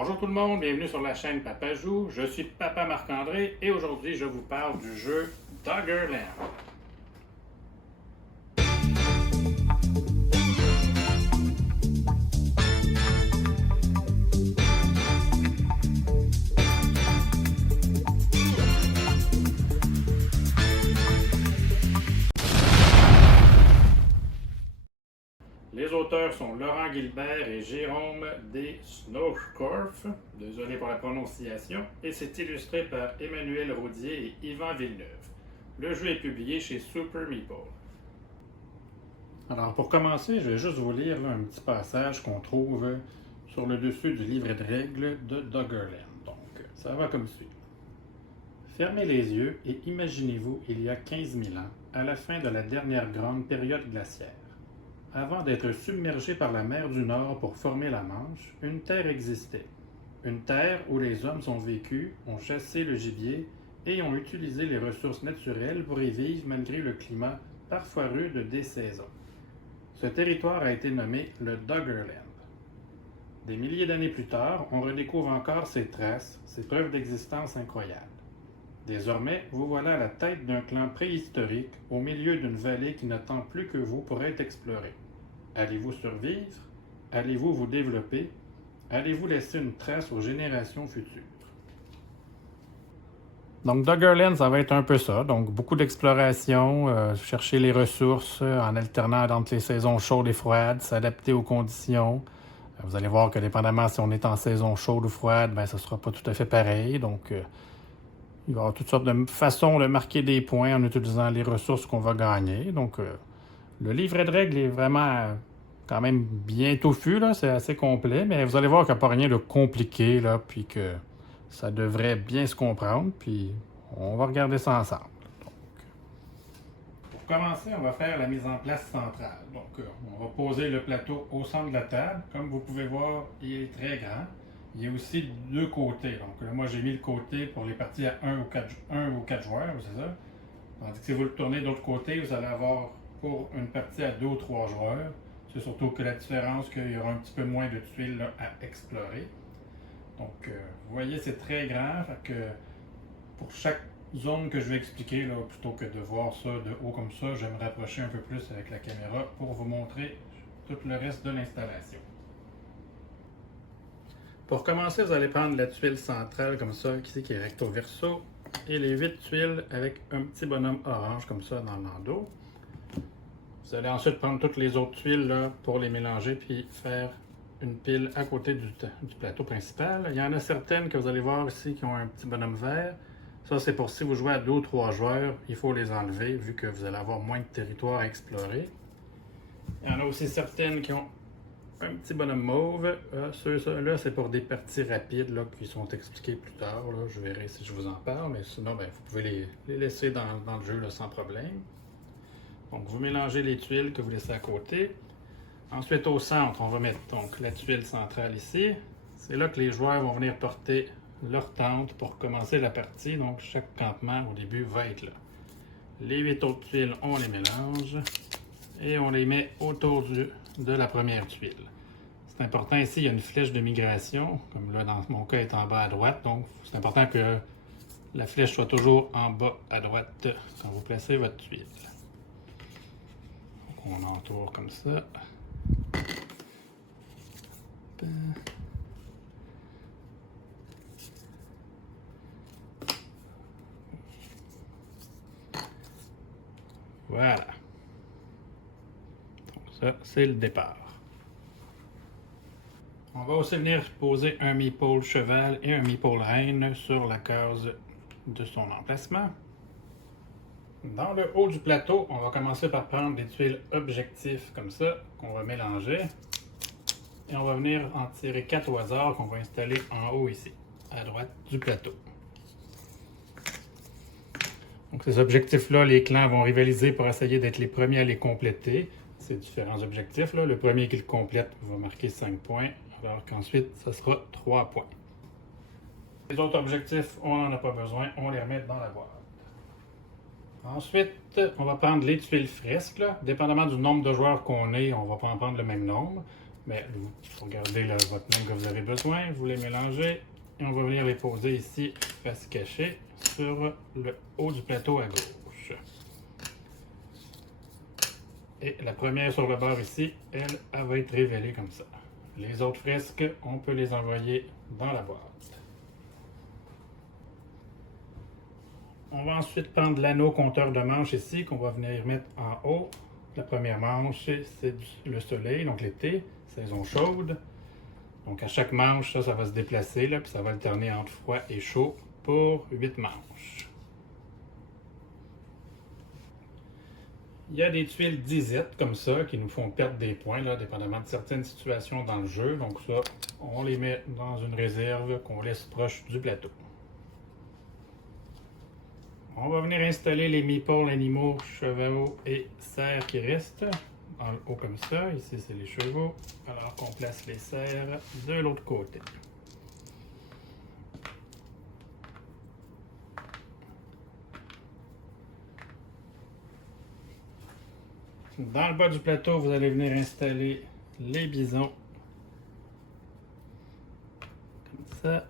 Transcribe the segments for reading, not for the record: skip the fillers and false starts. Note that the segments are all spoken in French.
Bonjour tout le monde, bienvenue sur la chaîne Papa Joue. Je suis Papa Marc-André et aujourd'hui je vous parle du jeu Doggerland. Les auteurs sont Laurent Guilbert et Jérôme Desnouchkorff, désolé pour la prononciation, et c'est illustré par Emmanuel Roudier et Yvan Villeneuve. Le jeu est publié chez Super Meeple. Alors pour commencer, je vais juste vous lire un petit passage qu'on trouve sur le dessus du livret de règles de Doggerland. Donc ça va comme suit. Fermez les yeux et imaginez-vous il y a 15 000 ans, à la fin de la dernière grande période glaciaire. Avant d'être submergé par la mer du Nord pour former la Manche, une terre existait. Une terre où les hommes ont vécu, ont chassé le gibier et ont utilisé les ressources naturelles pour y vivre malgré le climat parfois rude des saisons. Ce territoire a été nommé le Doggerland. Des milliers d'années plus tard, on redécouvre encore ses traces, ses preuves d'existence incroyables. Désormais, vous voilà à la tête d'un clan préhistorique au milieu d'une vallée qui n'attend plus que vous pour être explorée. Allez-vous survivre? Allez-vous vous développer? Allez-vous laisser une trace aux générations futures? Donc Doggerland, ça va être un peu ça. Donc beaucoup d'exploration, chercher les ressources en alternant entre les saisons chaudes et froides, s'adapter aux conditions. Vous allez voir que dépendamment si on est en saison chaude ou froide, ben, ça ne sera pas tout à fait pareil. Donc il va y avoir toutes sortes de façons de marquer des points en utilisant les ressources qu'on va gagner. Donc, le livret de règles est vraiment quand même bien touffu, là. C'est assez complet, mais vous allez voir qu'il n'y a pas rien de compliqué, là, puis que ça devrait bien se comprendre, puis on va regarder ça ensemble. Donc, pour commencer, on va faire la mise en place centrale. Donc, on va poser le plateau au centre de la table. Comme vous pouvez voir, il est très grand. Il y a aussi deux côtés. Donc là, moi, j'ai mis le côté pour les parties à 1 ou 4 joueurs, c'est ça. Tandis que si vous le tournez de l'autre côté, vous allez avoir pour une partie à 2 ou 3 joueurs. C'est surtout que la différence, qu'il y aura un petit peu moins de tuiles là, à explorer. Donc, vous voyez, c'est très grand. Fait que pour chaque zone que je vais expliquer, là, plutôt que de voir ça de haut comme ça, je vais me rapprocher un peu plus avec la caméra pour vous montrer tout le reste de l'installation. Pour commencer, vous allez prendre la tuile centrale comme ça, ici qui est recto verso, et les 8 tuiles avec un petit bonhomme orange comme ça dans l'endos. Vous allez ensuite prendre toutes les autres tuiles là, pour les mélanger puis faire une pile à côté du plateau principal. Il y en a certaines que vous allez voir ici qui ont un petit bonhomme vert. Ça, c'est pour si vous jouez à 2 ou 3 joueurs, il faut les enlever vu que vous allez avoir moins de territoire à explorer. Il y en a aussi certaines qui ont un petit bonhomme mauve. Ceux-là, c'est pour des parties rapides là, qui sont expliquées plus tard. Là. Je verrai si je vous en parle, mais sinon, ben, vous pouvez les laisser dans le jeu là, sans problème. Donc, vous mélangez les tuiles que vous laissez à côté. Ensuite, au centre, on va mettre donc, la tuile centrale ici. C'est là que les joueurs vont venir porter leur tente pour commencer la partie. Donc, chaque campement au début va être là. Les 8 autres tuiles, on les mélange et on les met autour de la première tuile. C'est important ici, il y a une flèche de migration, comme là dans mon cas, elle est en bas à droite, donc c'est important que la flèche soit toujours en bas à droite quand vous placez votre tuile. Donc on entoure comme ça. Voilà. Donc ça, c'est le départ. On va aussi venir poser un meeple cheval et un meeple reine sur la case de son emplacement. Dans le haut du plateau, on va commencer par prendre des tuiles objectifs comme ça, qu'on va mélanger. Et on va venir en tirer 4 au hasard qu'on va installer en haut ici, à droite du plateau. Donc ces objectifs-là, les clans vont rivaliser pour essayer d'être les premiers à les compléter. Ces différents objectifs, là, le premier qui le complète va marquer 5 points, alors qu'ensuite, ce sera 3 points. Les autres objectifs, on n'en a pas besoin, on les remet dans la boîte. Ensuite, on va prendre les tuiles fresques. Là. Dépendamment du nombre de joueurs qu'on est, on ne va pas en prendre le même nombre. Mais vous regardez là, votre nombre que vous avez besoin, vous les mélangez et on va venir les poser ici, face cachée, sur le haut du plateau à gauche. Et la première sur le bord ici, elle va être révélée comme ça. Les autres fresques, on peut les envoyer dans la boîte. On va ensuite prendre l'anneau compteur de manches ici qu'on va venir mettre en haut. La première manche, c'est le soleil, donc l'été, saison chaude. Donc à chaque manche, ça va se déplacer, là, puis ça va alterner entre froid et chaud pour 8 manches. Il y a des tuiles disettes comme ça qui nous font perdre des points, là, dépendamment de certaines situations dans le jeu. Donc ça, on les met dans une réserve qu'on laisse proche du plateau. On va venir installer les meeples animaux, chevaux et cerfs qui restent en haut comme ça. Ici, c'est les chevaux. Alors qu'on place les cerfs de l'autre côté. Dans le bas du plateau, vous allez venir installer les bisons. Comme ça.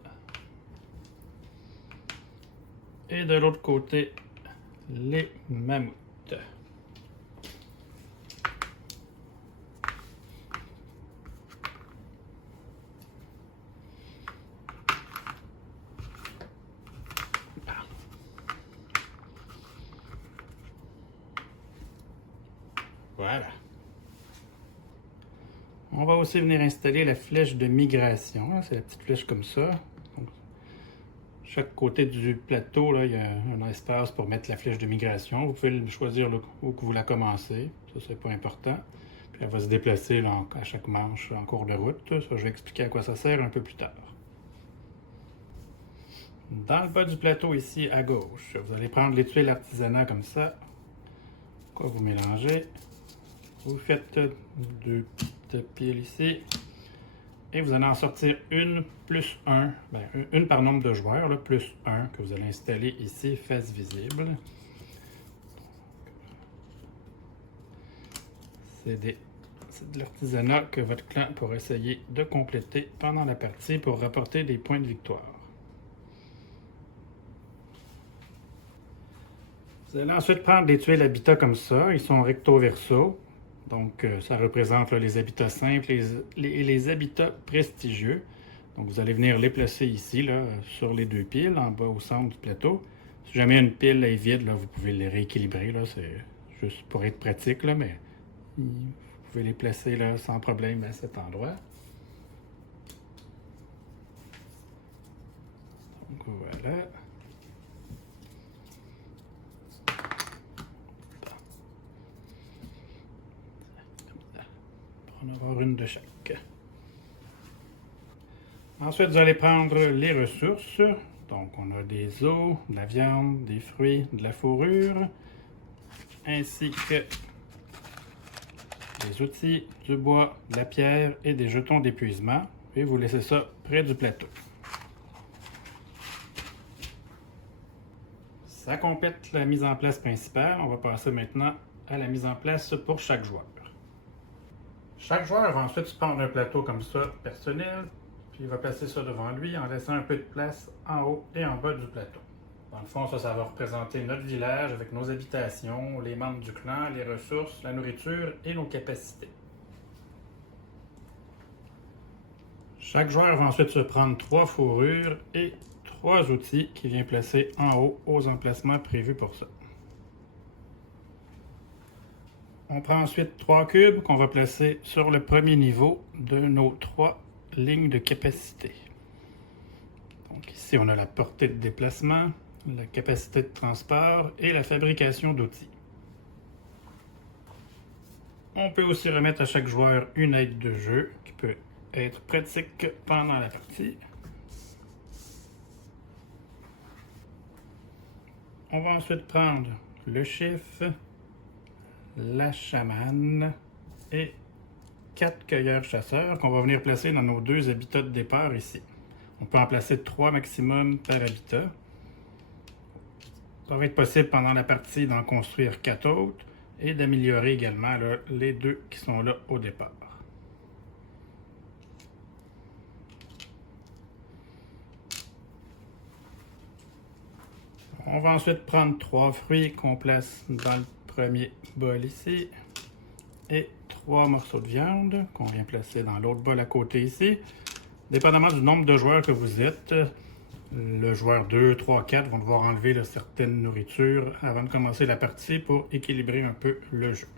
Et de l'autre côté, les mammouths. Voilà. On va aussi venir installer la flèche de migration. C'est la petite flèche comme ça. Donc, chaque côté du plateau, là, il y a un espace pour mettre la flèche de migration. Vous pouvez choisir où que vous la commencez. Ça, c'est pas important. Puis elle va se déplacer là, à chaque manche en cours de route. Ça, je vais expliquer à quoi ça sert un peu plus tard. Dans le bas du plateau, ici, à gauche, vous allez prendre les tuiles artisanat comme ça. Quoi vous mélangez. Vous faites deux petites piles ici. Et vous allez en sortir une plus 1, une par nombre de joueurs, là, plus 1 que vous allez installer ici, face visible. C'est de l'artisanat que votre clan pourra essayer de compléter pendant la partie pour rapporter des points de victoire. Vous allez ensuite prendre des tuiles habitat comme ça, ils sont recto-verso. Donc, ça représente là, les habitats simples et les habitats prestigieux. Donc, vous allez venir les placer ici, là, sur les deux piles, en bas au centre du plateau. Si jamais une pile est vide, là, vous pouvez les rééquilibrer. C'est juste pour être pratique, là, mais vous pouvez les placer là, sans problème à cet endroit. Donc, voilà. On va avoir une de chaque. Ensuite, vous allez prendre les ressources. Donc, on a des os, de la viande, des fruits, de la fourrure, ainsi que des outils, du bois, de la pierre et des jetons d'épuisement. Et vous laissez ça près du plateau. Ça complète la mise en place principale. On va passer maintenant à la mise en place pour chaque joueur. Chaque joueur va ensuite se prendre un plateau comme ça, personnel, puis il va placer ça devant lui en laissant un peu de place en haut et en bas du plateau. Dans le fond, ça va représenter notre village avec nos habitations, les membres du clan, les ressources, la nourriture et nos capacités. Chaque joueur va ensuite se prendre 3 fourrures et 3 outils qu'il vient placer en haut aux emplacements prévus pour ça. On prend ensuite 3 cubes qu'on va placer sur le premier niveau de nos 3 lignes de capacité. Donc ici, on a la portée de déplacement, la capacité de transport et la fabrication d'outils. On peut aussi remettre à chaque joueur une aide de jeu qui peut être pratique pendant la partie. On va ensuite prendre le chiffre, la chamane et 4 cueilleurs-chasseurs qu'on va venir placer dans nos 2 habitats de départ ici. On peut en placer 3 maximum par habitat. Ça va être possible pendant la partie d'en construire 4 autres et d'améliorer également là, les 2 qui sont là au départ. On va ensuite prendre 3 fruits qu'on place dans le premier bol ici et 3 morceaux de viande qu'on vient placer dans l'autre bol à côté ici. Dépendamment du nombre de joueurs que vous êtes, le joueur 2, 3, 4 vont devoir enlever là, certaines nourritures avant de commencer la partie pour équilibrer un peu le jeu.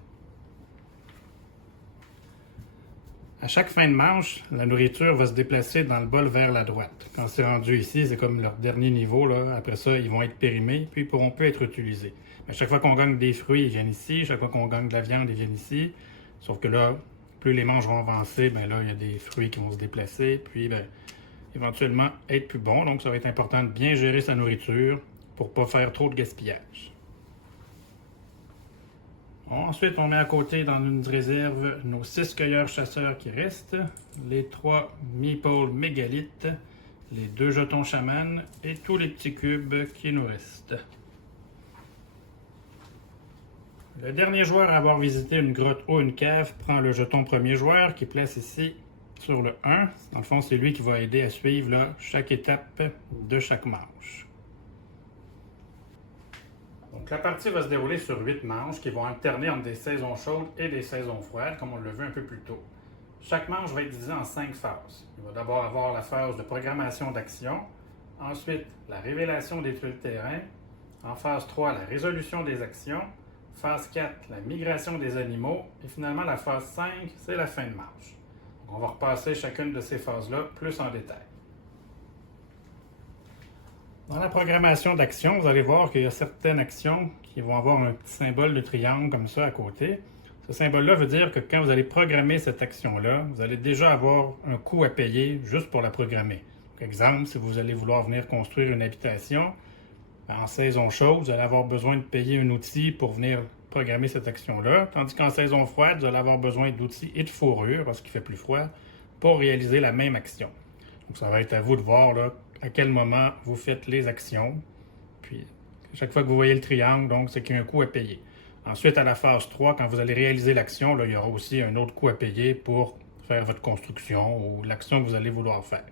À chaque fin de manche, la nourriture va se déplacer dans le bol vers la droite. Quand c'est rendu ici, c'est comme leur dernier niveau. Là. Après ça, ils vont être périmés, puis ils pourront plus être utilisés. Mais chaque fois qu'on gagne des fruits, ils viennent ici. Chaque fois qu'on gagne de la viande, ils viennent ici. Sauf que là, plus les manches vont avancer, ben là, il y a des fruits qui vont se déplacer, puis ben, éventuellement être plus bons. Donc, ça va être important de bien gérer sa nourriture pour ne pas faire trop de gaspillage. Ensuite, on met à côté dans une réserve nos 6 cueilleurs-chasseurs qui restent, les 3 meeples mégalithes, les 2 jetons chamanes et tous les petits cubes qui nous restent. Le dernier joueur à avoir visité une grotte ou une cave prend le jeton premier joueur qui place ici sur le 1. Dans le fond, c'est lui qui va aider à suivre là, chaque étape de chaque manche. Donc, la partie va se dérouler sur 8 manches qui vont alterner entre des saisons chaudes et des saisons froides, comme on l'a vu un peu plus tôt. Chaque manche va être divisée en 5 phases. Il va d'abord avoir la phase de programmation d'action, ensuite la révélation des tuiles terrain, en phase 3 la résolution des actions, phase 4 la migration des animaux et finalement la phase 5 c'est la fin de manche. Donc, on va repasser chacune de ces phases-là plus en détail. Dans la programmation d'action, vous allez voir qu'il y a certaines actions qui vont avoir un petit symbole de triangle comme ça à côté. Ce symbole-là veut dire que quand vous allez programmer cette action-là, vous allez déjà avoir un coût à payer juste pour la programmer. Par exemple, si vous allez vouloir venir construire une habitation, en saison chaude, vous allez avoir besoin de payer un outil pour venir programmer cette action-là, tandis qu'en saison froide, vous allez avoir besoin d'outils et de fourrure, parce qu'il fait plus froid, pour réaliser la même action. Donc ça va être à vous de voir là, à quel moment vous faites les actions. Puis, chaque fois que vous voyez le triangle, donc c'est qu'il y a un coût à payer. Ensuite, à la phase 3, quand vous allez réaliser l'action, là, il y aura aussi un autre coût à payer pour faire votre construction ou l'action que vous allez vouloir faire.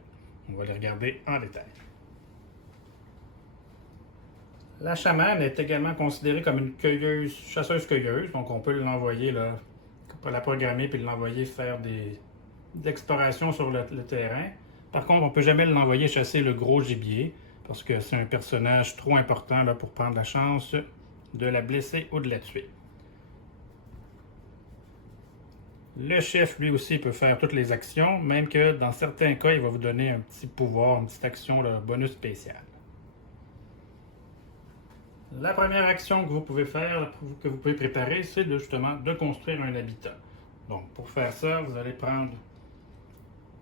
On va les regarder en détail. La chamane est également considérée comme une chasseuse-cueilleuse, donc on peut l'envoyer, là, la programmer puis l'envoyer faire des explorations sur le terrain. Par contre, on ne peut jamais l'envoyer chasser le gros gibier parce que c'est un personnage trop important là, pour prendre la chance de la blesser ou de la tuer. Le chef, lui aussi, peut faire toutes les actions, même que dans certains cas, il va vous donner un petit pouvoir, une petite action, là, bonus spécial. La première action que vous pouvez faire, que vous pouvez préparer, c'est justement de construire un habitat. Donc, pour faire ça, vous allez prendre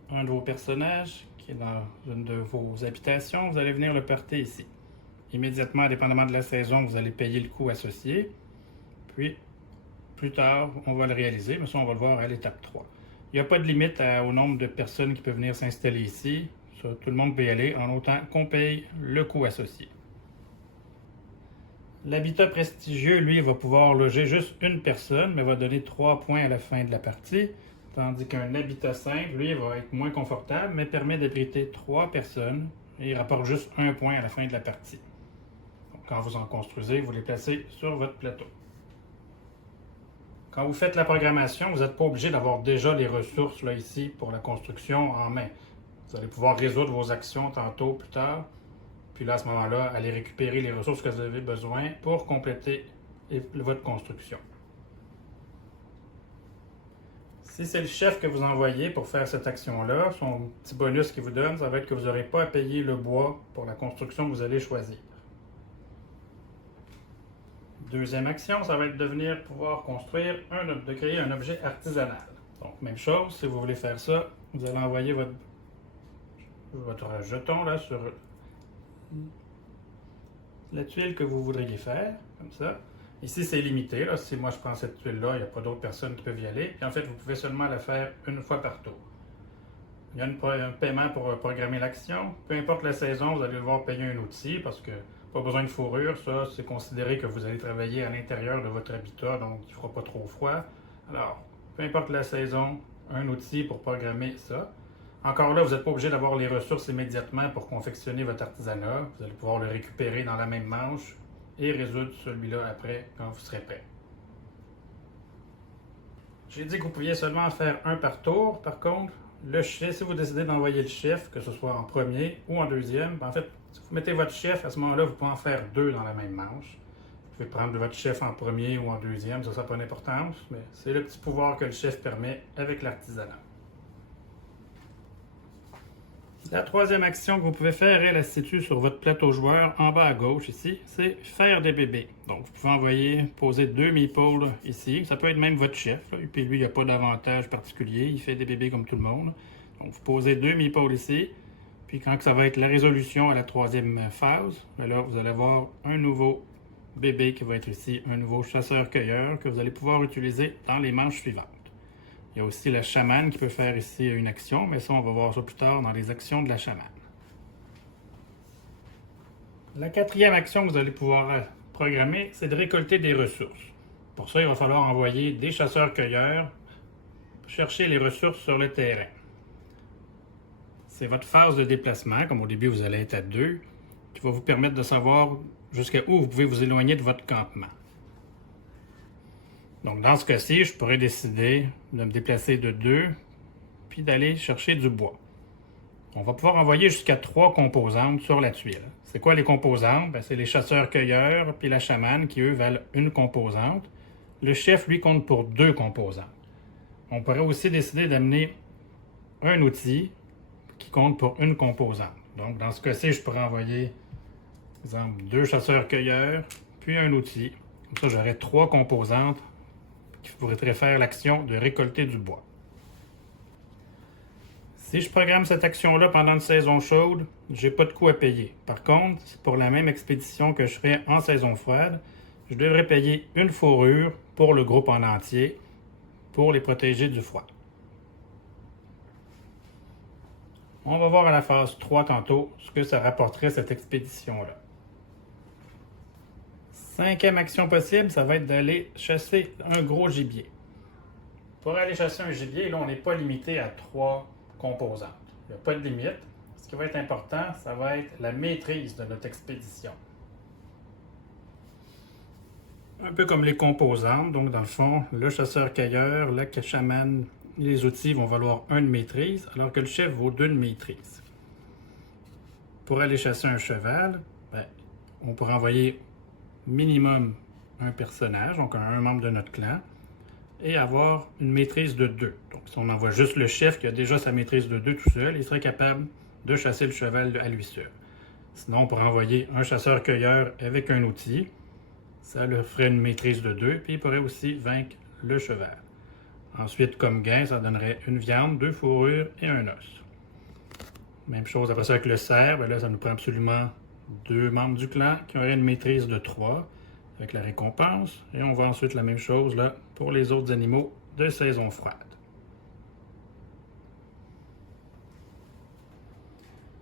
un de vos personnages qui est dans une de vos habitations, vous allez venir le porter ici. Immédiatement, dépendamment de la saison, vous allez payer le coût associé. Puis, plus tard, on va le réaliser, mais ça, on va le voir à l'étape 3. Il n'y a pas de limite au nombre de personnes qui peuvent venir s'installer ici. Ça, tout le monde peut y aller en autant qu'on paye le coût associé. L'habitat prestigieux, lui, va pouvoir loger juste une personne, mais va donner 3 points à la fin de la partie. Tandis qu'un habitat simple, lui, va être moins confortable, mais permet d'abriter 3 personnes et il rapporte juste 1 point à la fin de la partie. Donc, quand vous en construisez, vous les placez sur votre plateau. Quand vous faites la programmation, vous n'êtes pas obligé d'avoir déjà les ressources là, ici pour la construction en main. Vous allez pouvoir résoudre vos actions tantôt, plus tard. Puis là, à ce moment-là, allez récupérer les ressources que vous avez besoin pour compléter votre construction. Si c'est le chef que vous envoyez pour faire cette action-là, son petit bonus qu'il vous donne, ça va être que vous n'aurez pas à payer le bois pour la construction que vous allez choisir. Deuxième action, ça va être de venir pouvoir construire, de créer un objet artisanal. Donc, même chose, si vous voulez faire ça, vous allez envoyer votre jeton là sur la tuile que vous voudriez faire, comme ça. Ici, c'est limité. Là. Si moi je prends cette tuile-là, il n'y a pas d'autres personnes qui peuvent y aller. Et en fait, vous pouvez seulement la faire une fois par tour. Il y a un paiement pour programmer l'action. Peu importe la saison, vous allez devoir payer un outil parce que pas besoin de fourrure. Ça, c'est considéré que vous allez travailler à l'intérieur de votre habitat, donc il ne fera pas trop froid. Alors, peu importe la saison, un outil pour programmer ça. Encore là, vous n'êtes pas obligé d'avoir les ressources immédiatement pour confectionner votre artisanat. Vous allez pouvoir le récupérer dans la même manche et résoudre celui-là après quand vous serez prêt. J'ai dit que vous pouviez seulement faire un par tour. Par contre, le chef, si vous décidez d'envoyer le chef, que ce soit en premier ou en deuxième, en fait, si vous mettez votre chef, à ce moment-là, vous pouvez en faire deux dans la même manche. Vous pouvez prendre votre chef en premier ou en deuxième, ça n'a pas d'importance, mais c'est le petit pouvoir que le chef permet avec l'artisanat. La troisième action que vous pouvez faire, elle se situe sur votre plateau joueur en bas à gauche ici, c'est faire des bébés. Donc vous pouvez envoyer, poser deux meeples ici, ça peut être même votre chef, là. Et puis lui il n'y a pas d'avantage particulier, il fait des bébés comme tout le monde. Donc vous posez deux meeples ici, puis quand ça va être la résolution à la troisième phase, là vous allez avoir un nouveau bébé qui va être ici, un nouveau chasseur-cueilleur que vous allez pouvoir utiliser dans les manches suivantes. Il y a aussi la chamane qui peut faire ici une action, mais ça, on va voir ça plus tard dans les actions de la chamane. La quatrième action que vous allez pouvoir programmer, c'est de récolter des ressources. Pour ça, il va falloir envoyer des chasseurs-cueilleurs chercher les ressources sur le terrain. C'est votre phase de déplacement, comme au début vous allez être à deux, qui va vous permettre de savoir jusqu'à où vous pouvez vous éloigner de votre campement. Donc, dans ce cas-ci, je pourrais décider de me déplacer de 2, puis d'aller chercher du bois. On va pouvoir envoyer jusqu'à 3 composantes sur la tuile. C'est quoi les composantes? C'est les chasseurs-cueilleurs, puis la chamane, qui eux valent une composante. Le chef, lui, compte pour 2 composantes. On pourrait aussi décider d'amener un outil qui compte pour une composante. Donc, dans ce cas-ci, je pourrais envoyer, par exemple, 2 chasseurs-cueilleurs, puis un outil. Comme ça, j'aurais 3 composantes qui pourrait faire l'action de récolter du bois. Si je programme cette action-là pendant une saison chaude, j'ai pas de coût à payer. Par contre, pour la même expédition que je ferais en saison froide, je devrais payer une fourrure pour le groupe en entier pour les protéger du froid. On va voir à la phase 3 tantôt ce que ça rapporterait cette expédition-là. Cinquième action possible, ça va être d'aller chasser un gros gibier. Pour aller chasser un gibier, là, on n'est pas limité à 3 composantes. Il n'y a pas de limite. Ce qui va être important, ça va être la maîtrise de notre expédition. Un peu comme les composantes, donc dans le fond, le chasseur-cueilleur, la chamane, les outils vont valoir 1 de maîtrise, alors que le chef vaut 2 de maîtrise. Pour aller chasser un cheval, on pourrait envoyer minimum un personnage, donc un membre de notre clan, et avoir une maîtrise de 2. Donc si on envoie juste le chef qui a déjà sa maîtrise de 2 tout seul, il serait capable de chasser le cheval à lui seul. Sinon, on pourrait envoyer un chasseur-cueilleur avec un outil, ça le ferait une maîtrise de 2, puis il pourrait aussi vaincre le cheval. Ensuite, comme gain, ça donnerait une viande, 2 fourrures et un os. Même chose après ça avec le cerf, là ça nous prend absolument 2 membres du clan qui auraient une maîtrise de 3 avec la récompense. Et on voit ensuite la même chose là pour les autres animaux de saison froide.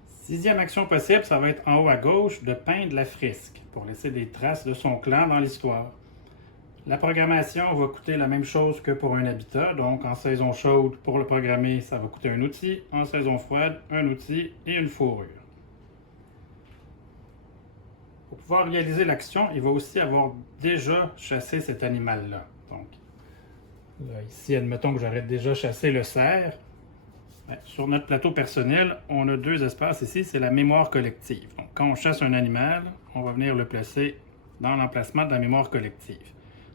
Sixième action possible, ça va être en haut à gauche de peindre la fresque pour laisser des traces de son clan dans l'histoire. La programmation va coûter la même chose que pour un habitat. Donc en saison chaude, pour le programmer, ça va coûter un outil. En saison froide, un outil et une fourrure. Pour pouvoir réaliser l'action, il va aussi avoir déjà chassé cet animal-là. Donc, là, ici, admettons que j'aurais déjà chassé le cerf. Sur notre plateau personnel, on a 2 espaces ici, c'est la mémoire collective. Donc, quand on chasse un animal, on va venir le placer dans l'emplacement de la mémoire collective.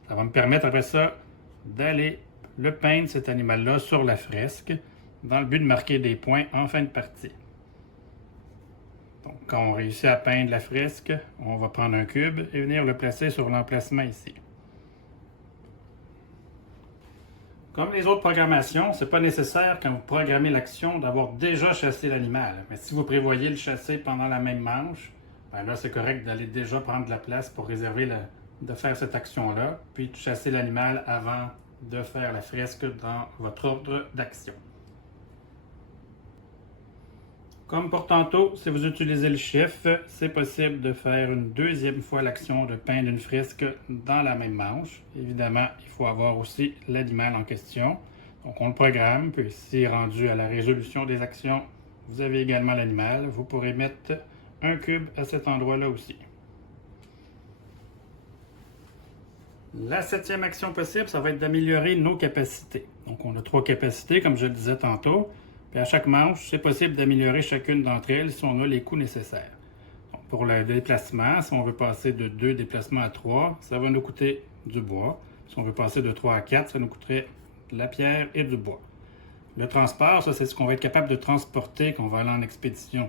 Ça va me permettre après ça d'aller le peindre, cet animal-là, sur la fresque, dans le but de marquer des points en fin de partie. Donc, quand on réussit à peindre la fresque, on va prendre un cube et venir le placer sur l'emplacement ici. Comme les autres programmations, ce n'est pas nécessaire quand vous programmez l'action d'avoir déjà chassé l'animal. Mais si vous prévoyez le chasser pendant la même manche, là c'est correct d'aller déjà prendre de la place pour réserver de faire cette action-là, puis de chasser l'animal avant de faire la fresque dans votre ordre d'action. Comme pour tantôt, si vous utilisez le chef, c'est possible de faire une deuxième fois l'action de peindre une fresque dans la même manche. Évidemment, il faut avoir aussi l'animal en question. Donc on le programme, puis ici, rendu à la résolution des actions, vous avez également l'animal. Vous pourrez mettre un cube à cet endroit-là aussi. La 7e action possible, ça va être d'améliorer nos capacités. Donc on a 3 capacités, comme je le disais tantôt. Puis à chaque manche, c'est possible d'améliorer chacune d'entre elles si on a les coûts nécessaires. Donc pour le déplacement, si on veut passer de 2 déplacements à 3, ça va nous coûter du bois. Si on veut passer de 3 à 4, ça nous coûterait de la pierre et du bois. Le transport, ça c'est ce qu'on va être capable de transporter quand on va aller en expédition.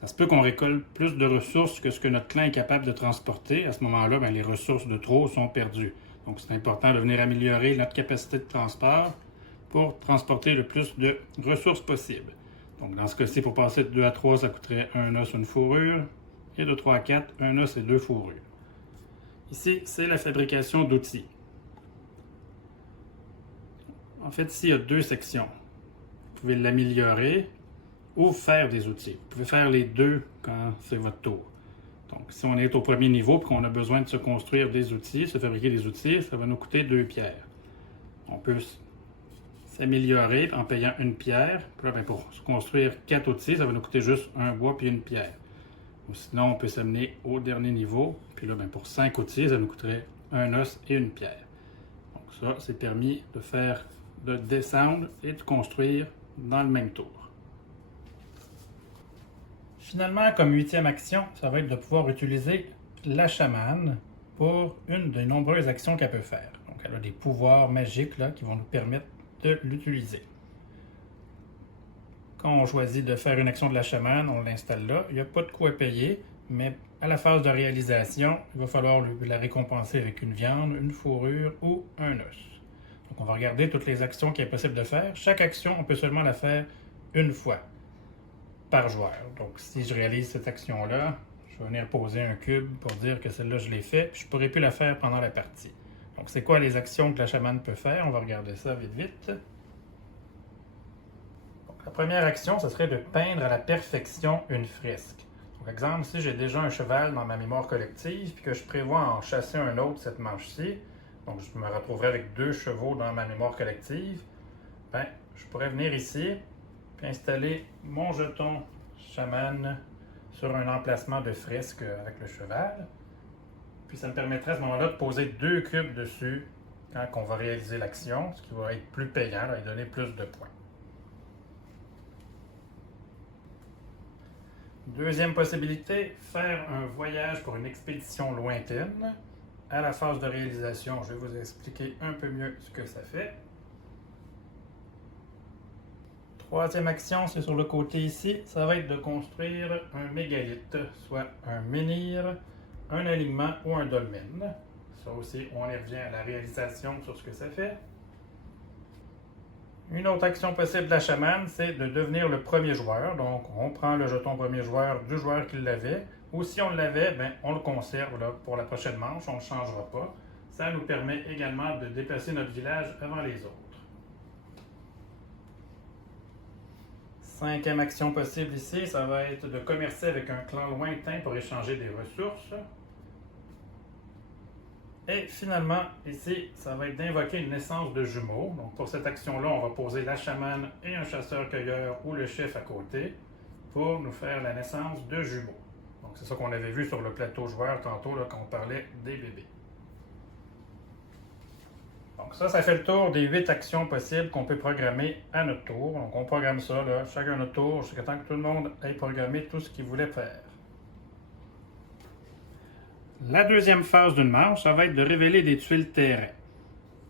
Ça se peut qu'on récolte plus de ressources que ce que notre clan est capable de transporter. À ce moment-là, les ressources de trop sont perdues. Donc c'est important de venir améliorer notre capacité de transport pour transporter le plus de ressources possible. Donc dans ce cas-ci, pour passer de 2 à 3, ça coûterait un os, une fourrure. Et de 3 à 4, un os et 2 fourrures. Ici, c'est la fabrication d'outils. En fait, ici, il y a 2 sections. Vous pouvez l'améliorer ou faire des outils. Vous pouvez faire les deux quand c'est votre tour. Donc, si on est au premier niveau et qu'on a besoin de se construire des outils, se fabriquer des outils, ça va nous coûter 2 pierres. On peut s'améliorer en payant une pierre. Puis là, pour se construire 4 outils, ça va nous coûter juste un bois puis une pierre. Ou sinon, on peut s'amener au dernier niveau. Puis là, pour 5 outils, ça nous coûterait un os et une pierre. Donc ça, c'est permis de descendre et de construire dans le même tour. Finalement, comme 8e action, ça va être de pouvoir utiliser la chamane pour une des nombreuses actions qu'elle peut faire. Donc, elle a des pouvoirs magiques là, qui vont nous permettre de l'utiliser. Quand on choisit de faire une action de la chamane, on l'installe là. Il n'y a pas de coût à payer, mais à la phase de réalisation, il va falloir la récompenser avec une viande, une fourrure ou un os. Donc, on va regarder toutes les actions qu'il est possible de faire. Chaque action, on peut seulement la faire une fois par joueur. Donc, si je réalise cette action-là, je vais venir poser un cube pour dire que celle-là, je l'ai fait, puis je ne pourrai plus la faire pendant la partie. Donc, c'est quoi les actions que la chamane peut faire? On va regarder ça vite. Donc, la première action, ce serait de peindre à la perfection une fresque. Par exemple, si j'ai déjà un cheval dans ma mémoire collective, puis que je prévois en chasser un autre cette manche-ci, donc je me retrouverai avec 2 chevaux dans ma mémoire collective, je pourrais venir ici, puis installer mon jeton chaman sur un emplacement de fresque avec le cheval. Puis ça me permettrait à ce moment-là de poser 2 cubes dessus quand on va réaliser l'action, ce qui va être plus payant et donner plus de points. Deuxième possibilité, faire un voyage pour une expédition lointaine. À la phase de réalisation, je vais vous expliquer un peu mieux ce que ça fait. Troisième action, c'est sur le côté ici, ça va être de construire un mégalithe, soit un menhir, un alignement ou un dolmen. Ça aussi, on y revient à la réalisation sur ce que ça fait. Une autre action possible de la chamane, c'est de devenir le premier joueur. Donc, on prend le jeton premier joueur du joueur qui l'avait, ou si on l'avait, on le conserve là, pour la prochaine manche, on ne le changera pas. Ça nous permet également de déplacer notre village avant les autres. 5e action possible ici, ça va être de commercer avec un clan lointain pour échanger des ressources. Et finalement, ici, ça va être d'invoquer une naissance de jumeaux. Donc pour cette action-là, on va poser la chamane et un chasseur-cueilleur ou le chef à côté pour nous faire la naissance de jumeaux. Donc c'est ça qu'on avait vu sur le plateau joueur tantôt là, quand on parlait des bébés. Donc ça fait le tour des 8 actions possibles qu'on peut programmer à notre tour. Donc on programme ça, là, chacun à notre tour, jusqu'à temps que tout le monde ait programmé tout ce qu'il voulait faire. La deuxième phase d'une manche, ça va être de révéler des tuiles terrain.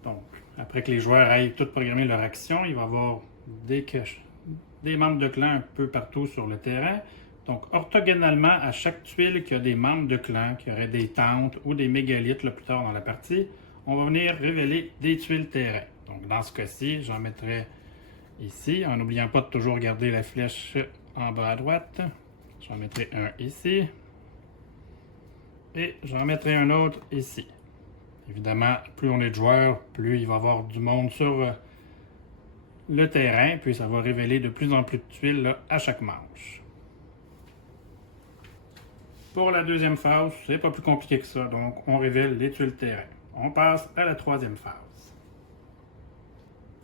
Donc, après que les joueurs aient tout programmé leur action, il va y avoir des membres de clan un peu partout sur le terrain. Donc, orthogonalement à chaque tuile qui a des membres de clan, qui auraient des tentes ou des mégalithes là, plus tard dans la partie, on va venir révéler des tuiles terrain. Donc, dans ce cas-ci, j'en mettrai ici, en n'oubliant pas de toujours garder la flèche en bas à droite. J'en mettrai un ici. Et j'en mettrai un autre ici. Évidemment, plus on est de joueurs, plus il va y avoir du monde sur le terrain, puis ça va révéler de plus en plus de tuiles là, à chaque manche. Pour la deuxième phase, c'est pas plus compliqué que ça, donc on révèle les tuiles terrain. On passe à la troisième phase.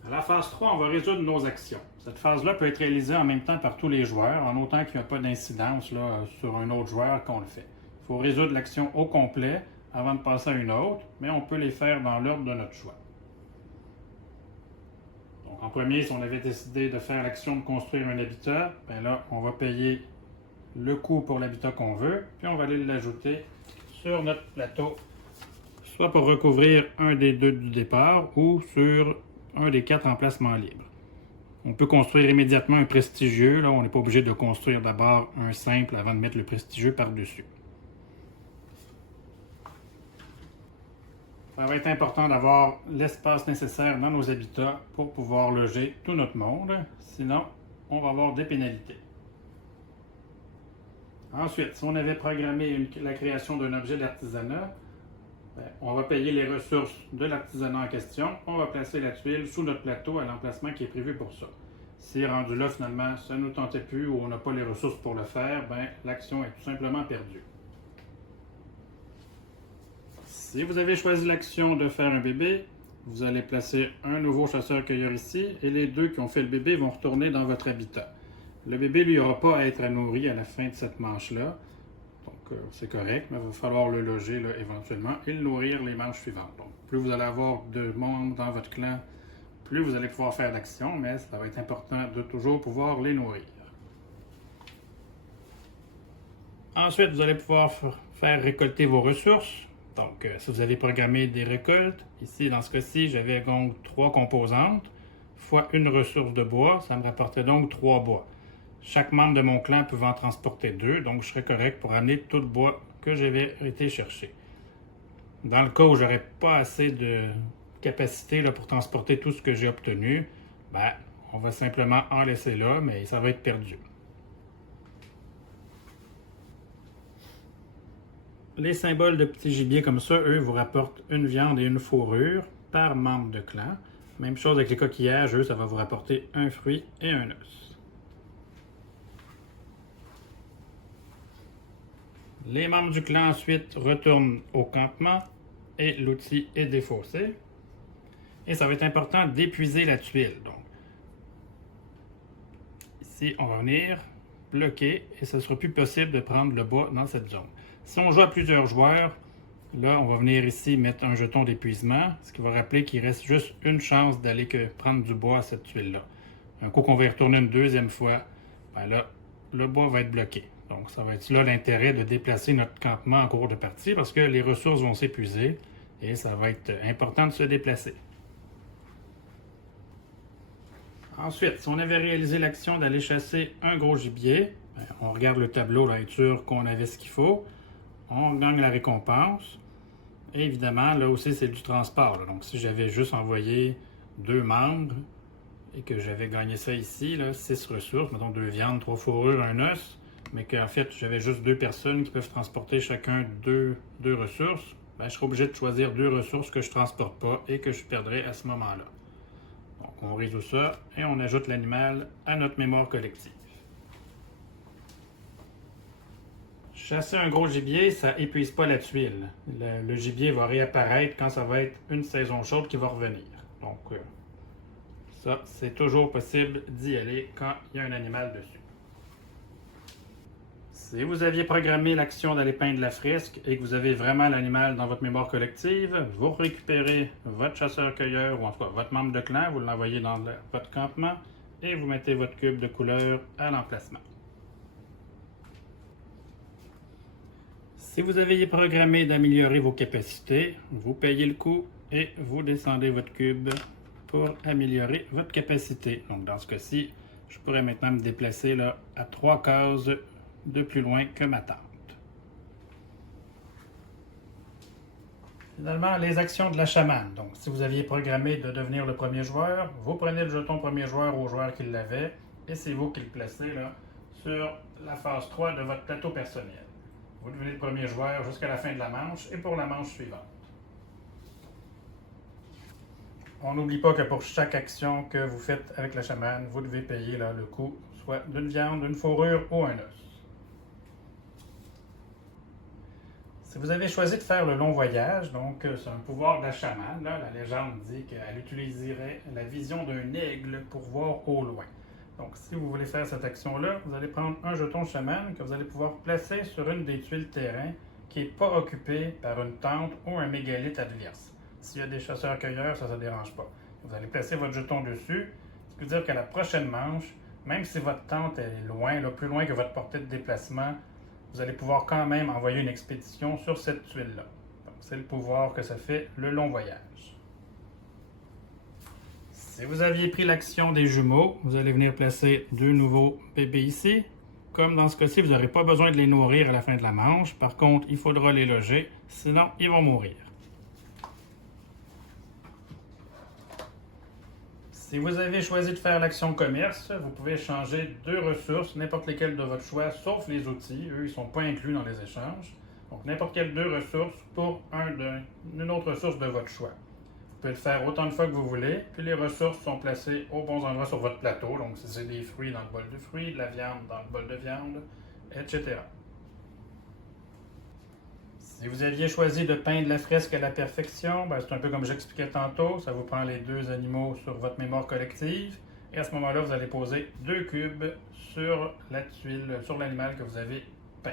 À la phase 3, on va résoudre nos actions. Cette phase-là peut être réalisée en même temps par tous les joueurs, en autant qu'il n'y a pas d'incidence sur un autre joueur qu'on le fait. Il faut résoudre l'action au complet avant de passer à une autre, mais on peut les faire dans l'ordre de notre choix. Donc, en premier, si on avait décidé de faire l'action de construire un habitat, bien là, on va payer le coût pour l'habitat qu'on veut, puis on va aller l'ajouter sur notre plateau, soit pour recouvrir un des deux du départ ou sur un des 4 emplacements libres. On peut construire immédiatement un prestigieux, là, on n'est pas obligé de construire d'abord un simple avant de mettre le prestigieux par-dessus. Ça va être important d'avoir l'espace nécessaire dans nos habitats pour pouvoir loger tout notre monde, sinon on va avoir des pénalités. Ensuite, si on avait programmé la création d'un objet d'artisanat, on va payer les ressources de l'artisanat en question, on va placer la tuile sous notre plateau à l'emplacement qui est prévu pour ça. Si rendu là, finalement, ça ne nous tentait plus ou on n'a pas les ressources pour le faire, l'action est tout simplement perdue. Si vous avez choisi l'action de faire un bébé, vous allez placer un nouveau chasseur-cueilleur ici et les deux qui ont fait le bébé vont retourner dans votre habitat. Le bébé, lui, n'aura pas à être nourri à la fin de cette manche-là. Donc, c'est correct, mais il va falloir le loger là, éventuellement et le nourrir les manches suivantes. Donc, plus vous allez avoir de monde dans votre clan, plus vous allez pouvoir faire d'actions, mais ça va être important de toujours pouvoir les nourrir. Ensuite, vous allez pouvoir faire récolter vos ressources. Donc, si vous avez programmé des récoltes, ici, dans ce cas-ci, j'avais donc 3 composantes, fois une ressource de bois, ça me rapportait donc 3 bois. Chaque membre de mon clan pouvant en transporter 2, donc je serais correct pour amener tout le bois que j'avais été chercher. Dans le cas où j'aurais pas assez de capacité là, pour transporter tout ce que j'ai obtenu, on va simplement en laisser là, mais ça va être perdu. Les symboles de petits gibiers comme ça, eux, vous rapportent une viande et une fourrure par membre de clan. Même chose avec les coquillages, eux, ça va vous rapporter un fruit et un os. Les membres du clan ensuite retournent au campement et l'outil est défaussé. Et ça va être important d'épuiser la tuile. Donc, ici, on va venir bloquer et ce ne sera plus possible de prendre le bois dans cette zone. Si on joue à plusieurs joueurs, là, on va venir ici mettre un jeton d'épuisement, ce qui va rappeler qu'il reste juste une chance d'aller prendre du bois à cette tuile-là. Un coup qu'on va y retourner une deuxième fois, là, le bois va être bloqué. Donc, ça va être là l'intérêt de déplacer notre campement en cours de partie parce que les ressources vont s'épuiser et ça va être important de se déplacer. Ensuite, si on avait réalisé l'action d'aller chasser un gros gibier, on regarde le tableau pour être sûr qu'on avait ce qu'il faut. On gagne la récompense. Et évidemment, là aussi, c'est du transport. Là. Donc, si j'avais juste envoyé 2 membres et que j'avais gagné ça ici, là, 6 ressources, mettons 2 viandes, 3 fourrures, un os, mais qu'en fait, j'avais juste 2 personnes qui peuvent transporter chacun 2 ressources, je serais obligé de choisir 2 ressources que je ne transporte pas et que je perdrais à ce moment-là. Donc, on résout ça et on ajoute l'animal à notre mémoire collective. Chasser un gros gibier, ça épuise pas la tuile. Le gibier va réapparaître quand ça va être une saison chaude qui va revenir. Donc, ça, c'est toujours possible d'y aller quand il y a un animal dessus. Si vous aviez programmé l'action d'aller peindre la fresque et que vous avez vraiment l'animal dans votre mémoire collective, vous récupérez votre chasseur-cueilleur ou en tout cas votre membre de clan, vous l'envoyez dans votre campement et vous mettez votre cube de couleur à l'emplacement. Si vous aviez programmé d'améliorer vos capacités, vous payez le coût et vous descendez votre cube pour améliorer votre capacité. Donc dans ce cas-ci, je pourrais maintenant me déplacer là, à 3 cases de plus loin que ma tente. Finalement, les actions de la chamane. Donc, si vous aviez programmé de devenir le premier joueur, vous prenez le jeton premier joueur au joueur qui l'avait et c'est vous qui le placez là, sur la phase 3 de votre plateau personnel. Vous devenez le premier joueur jusqu'à la fin de la manche et pour la manche suivante. On n'oublie pas que pour chaque action que vous faites avec la chamane, vous devez payer là, le coût soit d'une viande, d'une fourrure ou un os. Si vous avez choisi de faire le long voyage, donc c'est un pouvoir de la chamane, là, la légende dit qu'elle utiliserait la vision d'un aigle pour voir au loin. Donc si vous voulez faire cette action-là, vous allez prendre un jeton chaman que vous allez pouvoir placer sur une des tuiles terrain qui n'est pas occupée par une tente ou un mégalithe adverse. S'il y a des chasseurs-cueilleurs, ça ne dérange pas. Vous allez placer votre jeton dessus, ce qui veut dire qu'à la prochaine manche, même si votre tente est loin, là, plus loin que votre portée de déplacement, vous allez pouvoir quand même envoyer une expédition sur cette tuile-là. Donc, c'est le pouvoir que ça fait le long voyage. Si vous aviez pris l'action des jumeaux, vous allez venir placer deux nouveaux bébés ici. Comme dans ce cas-ci, vous n'aurez pas besoin de les nourrir à la fin de la manche. Par contre, il faudra les loger, sinon ils vont mourir. Si vous avez choisi de faire l'action commerce, vous pouvez échanger deux ressources, n'importe lesquelles de votre choix, sauf les outils. Eux, ils ne sont pas inclus dans les échanges. Donc, n'importe quelles deux ressources pour une autre ressource de votre choix. Vous pouvez le faire autant de fois que vous voulez, puis les ressources sont placées aux bons endroits sur votre plateau. Donc, si c'est des fruits dans le bol de fruits, de la viande dans le bol de viande, etc. Si vous aviez choisi de peindre la fresque à la perfection, c'est un peu comme j'expliquais tantôt, ça vous prend les deux animaux sur votre mémoire collective, et à ce moment-là, vous allez poser deux cubes sur la tuile, sur l'animal que vous avez peint.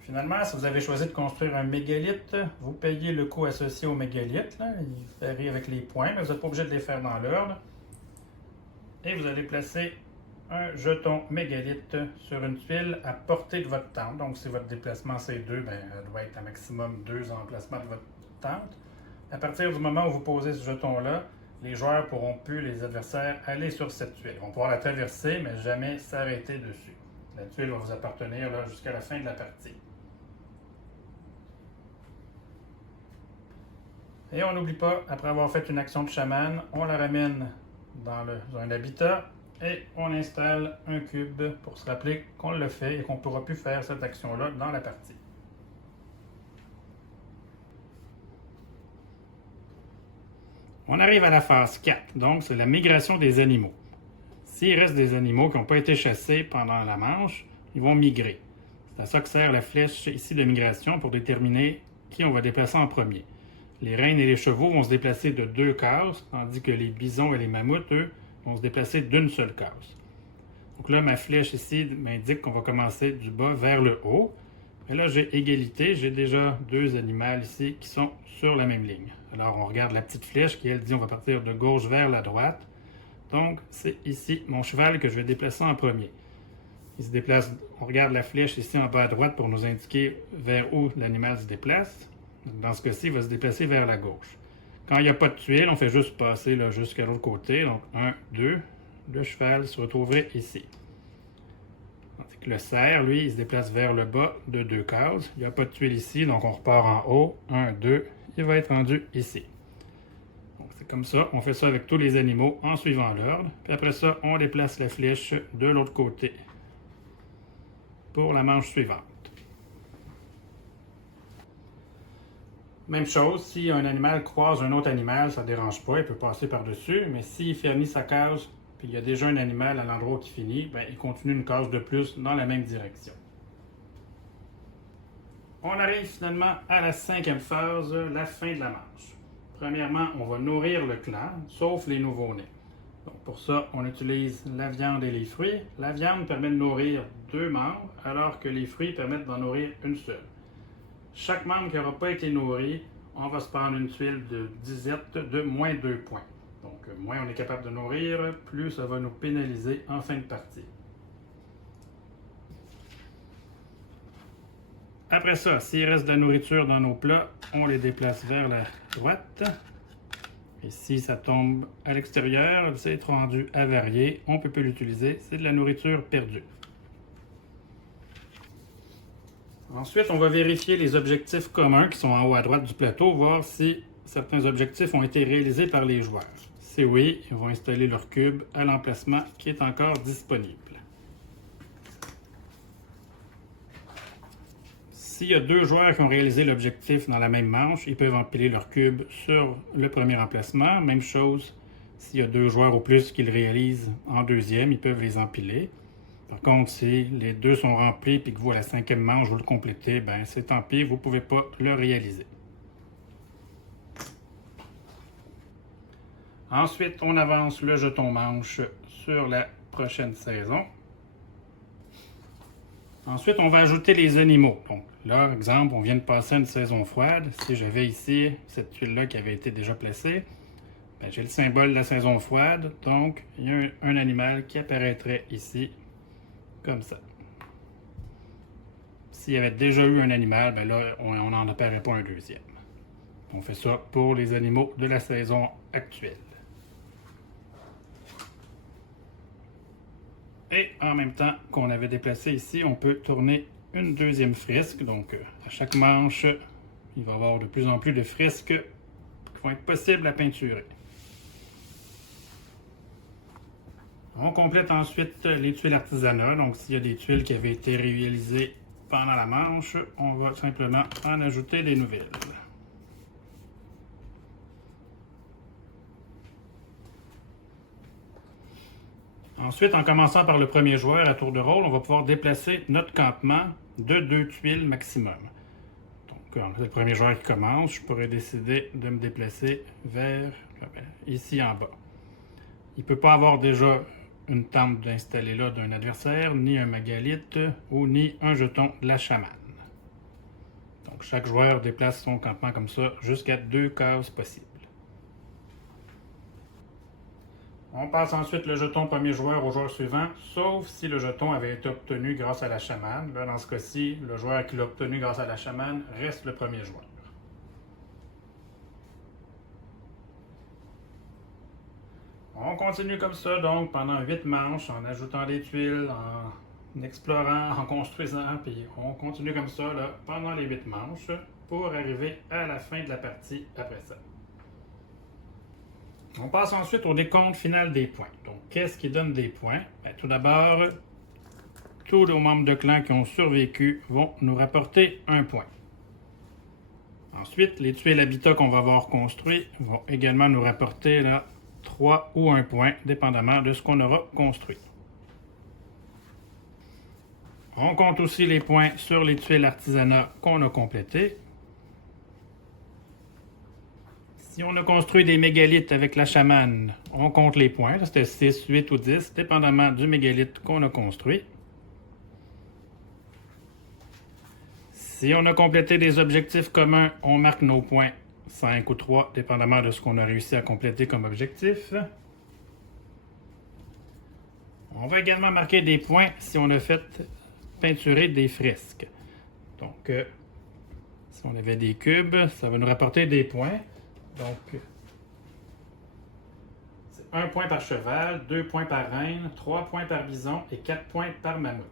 Finalement, si vous avez choisi de construire un mégalithe, vous payez le coût associé au mégalithe, là, il varie avec les points, mais vous n'êtes pas obligé de les faire dans l'ordre. Et vous allez placer un jeton mégalithe sur une tuile à portée de votre tente. Donc, si votre déplacement c'est 2, elle doit être à maximum 2 emplacements de votre tente. À partir du moment où vous posez ce jeton-là, les joueurs pourront plus, les adversaires, aller sur cette tuile. Ils vont pouvoir la traverser, mais jamais s'arrêter dessus. La tuile va vous appartenir jusqu'à la fin de la partie. Et on n'oublie pas, après avoir fait une action de chaman, on la ramène dans un habitat et on installe un cube pour se rappeler qu'on l'a fait et qu'on ne pourra plus faire cette action-là dans la partie. On arrive à la phase 4, donc c'est la migration des animaux. S'il reste des animaux qui n'ont pas été chassés pendant la manche, ils vont migrer. C'est à ça que sert la flèche ici de migration pour déterminer qui on va déplacer en premier. Les reines et les chevaux vont se déplacer de 2 cases, tandis que les bisons et les mammouths, eux, vont se déplacer d'une seule case. Donc là, ma flèche ici m'indique qu'on va commencer du bas vers le haut. Et là, j'ai égalité. J'ai déjà deux animaux ici qui sont sur la même ligne. Alors, on regarde la petite flèche qui, elle, dit on va partir de gauche vers la droite. Donc, c'est ici mon cheval que je vais déplacer en premier. Il se déplace, on regarde la flèche ici en bas à droite pour nous indiquer vers où l'animal se déplace. Dans ce cas-ci, il va se déplacer vers la gauche. Quand il n'y a pas de tuile, on fait juste passer jusqu'à l'autre côté. Donc, 1, 2, le cheval se retrouverait ici. Le cerf, lui, il se déplace vers le bas de 2 cases. Il n'y a pas de tuile ici, donc on repart en haut. 1, 2, il va être rendu ici. C'est comme ça, on fait ça avec tous les animaux en suivant l'ordre. Puis après ça, on déplace la flèche de l'autre côté pour la manche suivante. Même chose, si un animal croise un autre animal, ça ne dérange pas, il peut passer par-dessus, mais s'il finit sa case, puis il y a déjà un animal à l'endroit où il finit, il continue une case de plus dans la même direction. On arrive finalement à la 5e phase, la fin de la manche. Premièrement, on va nourrir le clan, sauf les nouveaux-nés. Donc pour ça, on utilise la viande et les fruits. La viande permet de nourrir 2 membres, alors que les fruits permettent d'en nourrir une seule. Chaque membre qui n'aura pas été nourri, on va se prendre une tuile de disette de moins 2 points. Donc, moins on est capable de nourrir, plus ça va nous pénaliser en fin de partie. Après ça, s'il reste de la nourriture dans nos plats, on les déplace vers la droite. Et si ça tombe à l'extérieur, c'est rendu avarié, on ne peut plus l'utiliser, c'est de la nourriture perdue. Ensuite, on va vérifier les objectifs communs qui sont en haut à droite du plateau, voir si certains objectifs ont été réalisés par les joueurs. Si oui, ils vont installer leur cube à l'emplacement qui est encore disponible. S'il y a 2 joueurs qui ont réalisé l'objectif dans la même manche, ils peuvent empiler leur cube sur le premier emplacement. Même chose, s'il y a 2 joueurs ou plus qui le réalisent en deuxième, ils peuvent les empiler. Par contre, si les deux sont remplis et que vous, à la cinquième manche, vous le complétez, ben c'est tant pis, vous ne pouvez pas le réaliser. Ensuite, on avance le jeton manche sur la prochaine saison. Ensuite, on va ajouter les animaux. Donc là, exemple, on vient de passer une saison froide. Si j'avais ici cette tuile-là qui avait été déjà placée, ben, j'ai le symbole de la saison froide. Donc, il y a un animal qui apparaîtrait ici, comme ça. S'il y avait déjà eu un animal, ben là, on n'en apparaît pas un deuxième. On fait ça pour les animaux de la saison actuelle. Et en même temps qu'on avait déplacé ici, on peut tourner une deuxième fresque. Donc à chaque manche, il va y avoir de plus en plus de fresques qui vont être possibles à peinturer. On complète ensuite les tuiles artisanat. Donc s'il y a des tuiles qui avaient été réalisées pendant la manche, on va simplement en ajouter des nouvelles. Ensuite, en commençant par le premier joueur à tour de rôle, on va pouvoir déplacer notre campement de 2 tuiles maximum. Donc, c'est le premier joueur qui commence. Je pourrais décider de me déplacer vers ici en bas. Il ne peut pas avoir déjà une tente d'installer là d'un adversaire, ni un mégalithe, ou ni un jeton de la chamane. Donc, chaque joueur déplace son campement comme ça jusqu'à 2 cases possibles. On passe ensuite le jeton premier joueur au joueur suivant, sauf si le jeton avait été obtenu grâce à la chamane. Là, dans ce cas-ci, le joueur qui l'a obtenu grâce à la chamane reste le premier joueur. On continue comme ça, donc, pendant 8 manches, en ajoutant des tuiles, en explorant, en construisant, puis on continue comme ça là, pendant les 8 manches pour arriver à la fin de la partie après ça. On passe ensuite au décompte final des points. Donc, qu'est-ce qui donne des points? Bien, tout d'abord, tous les membres de clan qui ont survécu vont nous rapporter un point. Ensuite, les tuiles habitat qu'on va avoir construit vont également nous rapporter là, 3 ou 1 point, dépendamment de ce qu'on aura construit. On compte aussi les points sur les tuiles artisanat qu'on a complétées. Si on a construit des mégalithes avec la chamane, on compte les points. C'était 6, 8 ou 10, dépendamment du mégalithe qu'on a construit. Si on a complété des objectifs communs, on marque nos points 5 ou 3, dépendamment de ce qu'on a réussi à compléter comme objectif. On va également marquer des points si on a fait peinturer des fresques. Donc, si on avait des cubes, ça va nous rapporter des points. Donc, c'est 1 point par cheval, 2 points par reine, 3 points par bison et 4 points par mammouth.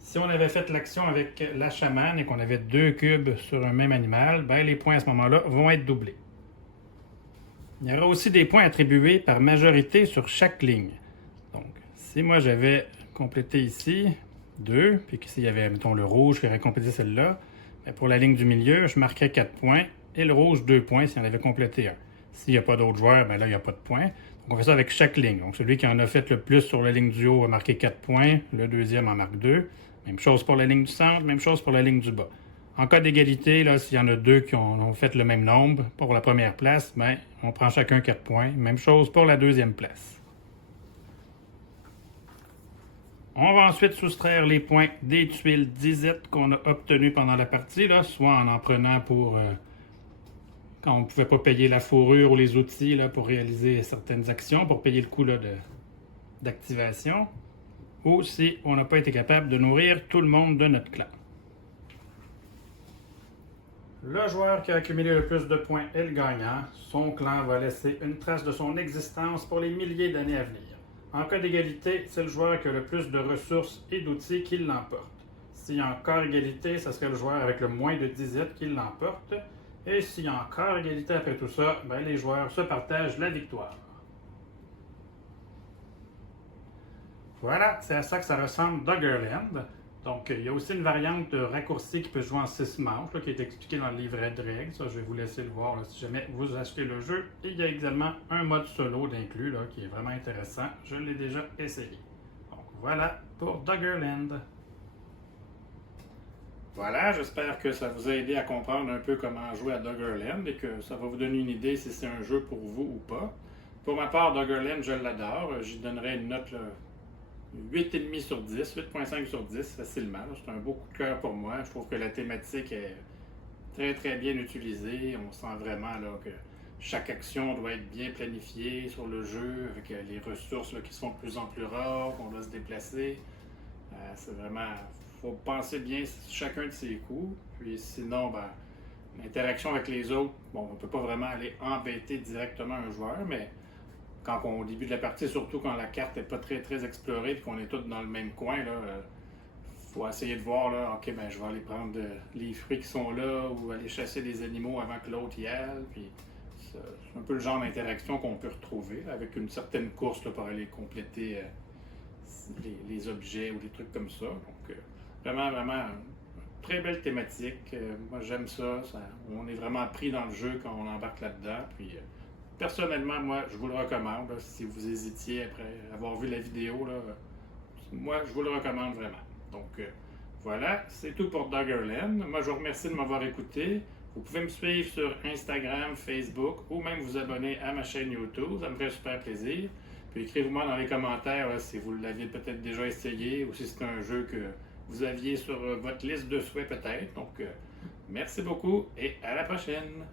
Si on avait fait l'action avec la chamane et qu'on avait 2 cubes sur un même animal, ben les points à ce moment-là vont être doublés. Il y aura aussi des points attribués par majorité sur chaque ligne. Donc, si moi j'avais complété ici 2, puis que s'il y avait, mettons, le rouge qui aurait complété celle-là, pour la ligne du milieu, je marquais 4 points. Et le rouge, 2 points si on avait complété un. S'il n'y a pas d'autres joueurs, ben là, il n'y a pas de points. Donc, on fait ça avec chaque ligne. Donc, celui qui en a fait le plus sur la ligne du haut a marqué 4 points. Le deuxième en marque 2. Même chose pour la ligne du centre, même chose pour la ligne du bas. En cas d'égalité, là, s'il y en a 2 qui ont fait le même nombre pour la première place, ben, on prend chacun 4 points. Même chose pour la deuxième place. On va ensuite soustraire les points des tuiles disettes qu'on a obtenues pendant la partie, là, soit en prenant pour... quand on ne pouvait pas payer la fourrure ou les outils là, pour réaliser certaines actions, pour payer le coût d'activation, ou si on n'a pas été capable de nourrir tout le monde de notre clan. Le joueur qui a accumulé le plus de points est le gagnant. Son clan va laisser une trace de son existence pour les milliers d'années à venir. En cas d'égalité, c'est le joueur qui a le plus de ressources et d'outils qui l'emporte. S'il y a encore égalité, ce serait le joueur avec le moins de disettes qui l'emporte. Et s'il y a encore égalité après tout ça, ben les joueurs se partagent la victoire. Voilà, c'est à ça que ça ressemble Doggerland. Donc, il y a aussi une variante de raccourci qui peut se jouer en 6 manches, là, qui est expliquée dans le livret de règles. Ça, je vais vous laisser le voir là, si jamais vous achetez le jeu. Et il y a également un mode solo d'inclus, qui est vraiment intéressant. Je l'ai déjà essayé. Donc, Voilà pour Doggerland. Voilà, j'espère que ça vous a aidé à comprendre un peu comment jouer à Doggerland et que ça va vous donner une idée si c'est un jeu pour vous ou pas. Pour ma part, Doggerland, je l'adore. J'y donnerais une note là, 8,5 sur 10, 8,5 sur 10 facilement. C'est un beau coup de cœur pour moi. Je trouve que la thématique est très très bien utilisée. On sent vraiment là, que chaque action doit être bien planifiée sur le jeu avec les ressources là, qui sont de plus en plus rares, qu'on doit se déplacer. C'est vraiment. Faut penser bien chacun de ses coups. Puis sinon, ben, l'interaction avec les autres, bon, on ne peut pas vraiment aller embêter directement un joueur, mais quand on, au début de la partie, surtout quand la carte n'est pas très très explorée et qu'on est tous dans le même coin, là, faut essayer de voir là, ok, ben je vais aller prendre les fruits qui sont là ou aller chasser des animaux avant que l'autre y aille. Puis c'est un peu le genre d'interaction qu'on peut retrouver là, avec une certaine course là, pour aller compléter les objets ou des trucs comme ça. Donc vraiment, vraiment très belle thématique. Moi j'aime ça, ça. On est vraiment pris dans le jeu quand on embarque là-dedans. Puis personnellement, moi je vous le recommande. Là, si vous hésitiez après avoir vu la vidéo, là, moi je vous le recommande vraiment. Donc voilà, c'est tout pour Doggerland. Moi je vous remercie de m'avoir écouté. Vous pouvez me suivre sur Instagram, Facebook ou même vous abonner à ma chaîne YouTube. Ça me ferait super plaisir. Puis écrivez-moi dans les commentaires là, si vous l'aviez peut-être déjà essayé ou si c'est un jeu que vous aviez sur votre liste de souhaits peut-être. Donc merci beaucoup et à la prochaine.